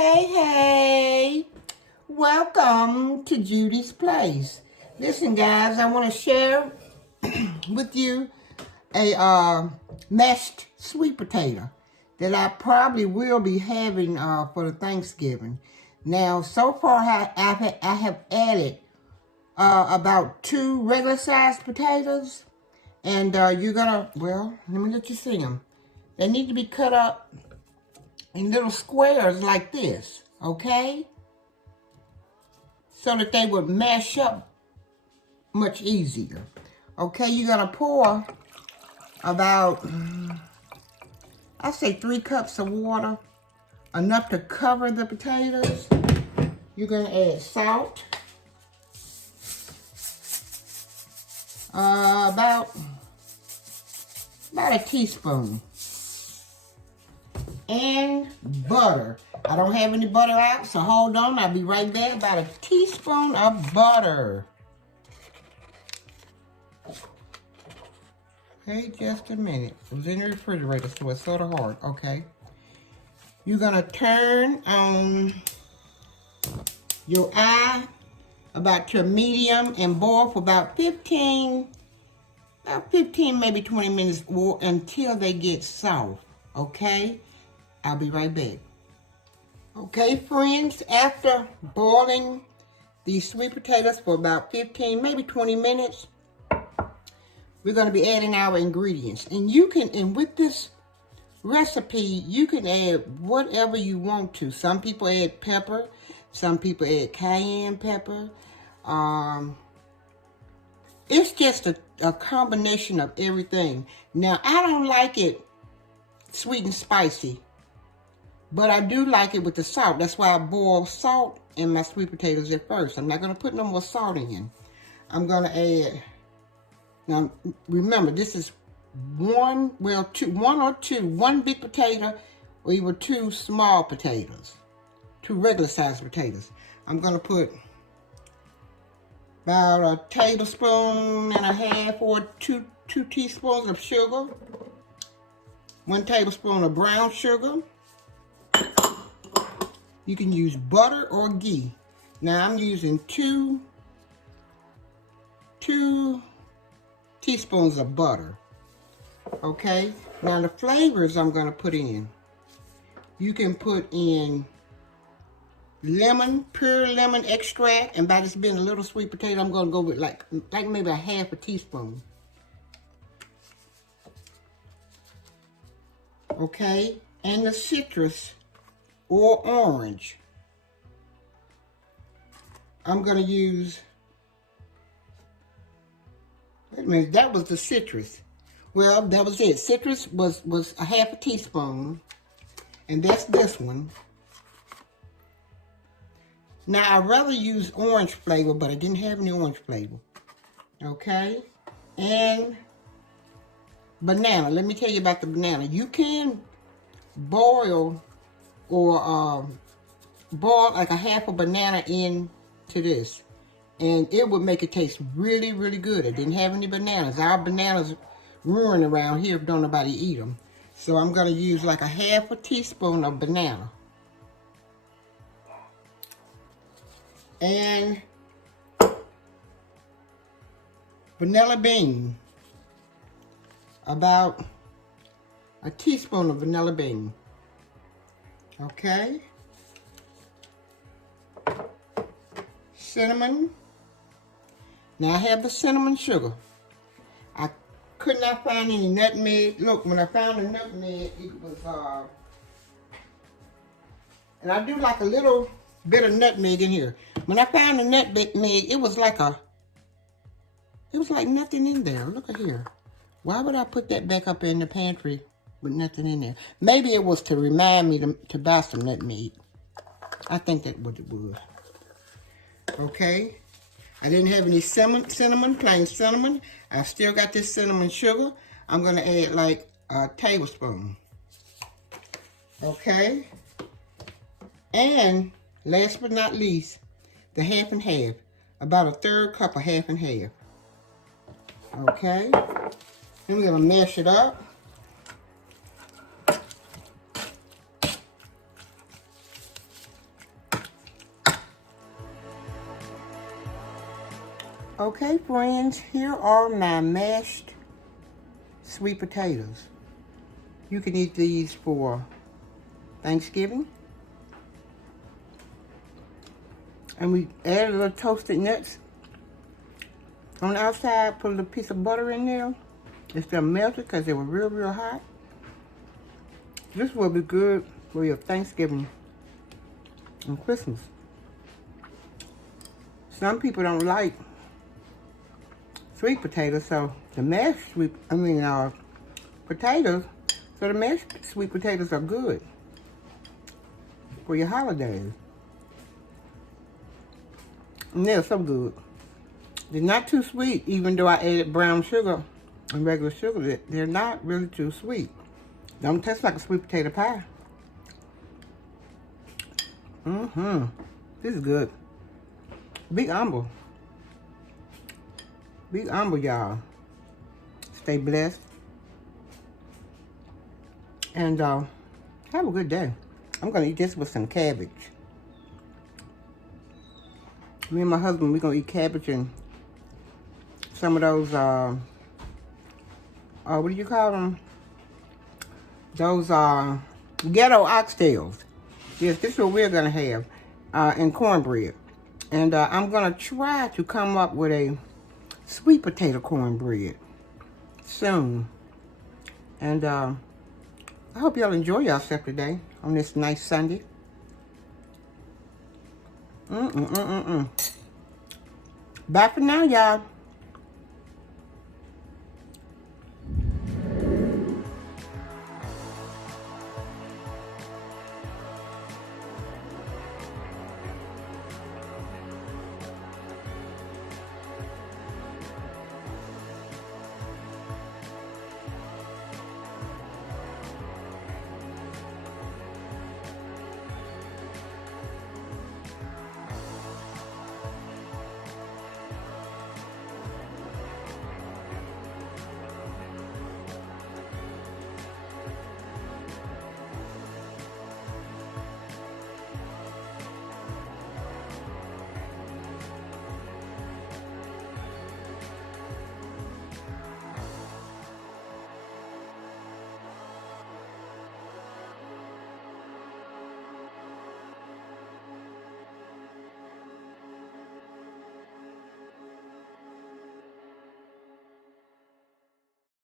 Hey, welcome to Judy's Place. Listen, guys, I want to share with you a mashed sweet potato that I probably will be having for the Thanksgiving. Now, so far, I have added about 2 regular-sized potatoes, and you're gonna, well, let me let you see them. They need to be cut up in little squares like this, okay? So that they would mash up much easier. Okay, you're gonna pour about, I say 3 cups of water, enough to cover the potatoes. You're gonna add salt, about a teaspoon, and butter. I don't have any butter out, so hold on, I'll be right back. About a teaspoon of butter. Okay, just a minute. It was in the refrigerator, so it's sort of hard. Okay. You're gonna turn on your eye about to medium and boil for about 15, maybe 20 minutes, or until they get soft. Okay? I'll be right back. Okay, friends, after boiling these sweet potatoes for about 15, maybe 20 minutes, we're going to be adding our ingredients. And with this recipe, you can add whatever you want to. Some people add pepper. Some people add cayenne pepper. It's just a combination of everything. Now, I don't like it sweet and spicy, but I do like it with the salt. That's why I boil salt in my sweet potatoes at first. I'm not going to put no more salt in. I'm going to add, now remember, this is one big potato, or even 2 small potatoes, 2 regular sized potatoes. I'm going to put about a tablespoon and a half or 2 teaspoons of sugar, 1 tablespoon of brown sugar. You can use butter or ghee. Now I'm using 2 teaspoons of butter. Okay, now the flavors I'm going to put in. You can put in lemon, pure lemon extract, and by this being a little sweet potato, I'm going to go with like maybe a half a teaspoon. Okay, and the citrus or orange. I'm going to use, wait a minute, that was the citrus. Well, that was it. Citrus was a half a teaspoon, and that's this one. Now, I'd rather use orange flavor, but I didn't have any orange flavor. Okay? And banana. Let me tell you about the banana. You can boil or boil like a half a banana into this, and it would make it taste really, really good. I didn't have any bananas. Our bananas ruin around here if don't nobody eat them. So I'm going to use like a half a teaspoon of banana. And vanilla bean. About a teaspoon of vanilla bean. Okay. Cinnamon. Now I have the cinnamon sugar. I could not find any nutmeg. Look, when I found the nutmeg, it was, and I do like a little bit of nutmeg in here. When I found the nutmeg, it was like nothing in there. Look at here. Why would I put that back up in the pantry with nothing in there? Maybe it was to remind me to buy some nutmeg. I think that's what it was. Okay. I didn't have any cinnamon, plain cinnamon. I still got this cinnamon sugar. I'm going to add like a tablespoon. Okay. And last but not least, the half and half. About a 1/3 cup of half and half. Okay. Then we're going to mash it up. Okay, friends, here are my mashed sweet potatoes. You can eat these for Thanksgiving. And we added a little toasted nuts on the outside, put a little piece of butter in there. It's still melted because they were real, real hot. This will be good for your Thanksgiving and Christmas. Some people don't like sweet potatoes, so the mashed potatoes, so the mashed sweet potatoes are good for your holidays. And they're so good. They're not too sweet, even though I added brown sugar and regular sugar. They're not really too sweet. Don't taste like a sweet potato pie. This is good. Be humble. Be humble, y'all. Stay blessed. And have a good day. I'm going to eat this with some cabbage. Me and my husband, we're going to eat cabbage and some of those, what do you call them? Those ghetto oxtails. Yes, this is what we're going to have. And cornbread. And I'm going to try to come up with a sweet potato cornbread soon. And I hope y'all enjoy yourself today on this nice Sunday. Bye for now, y'all.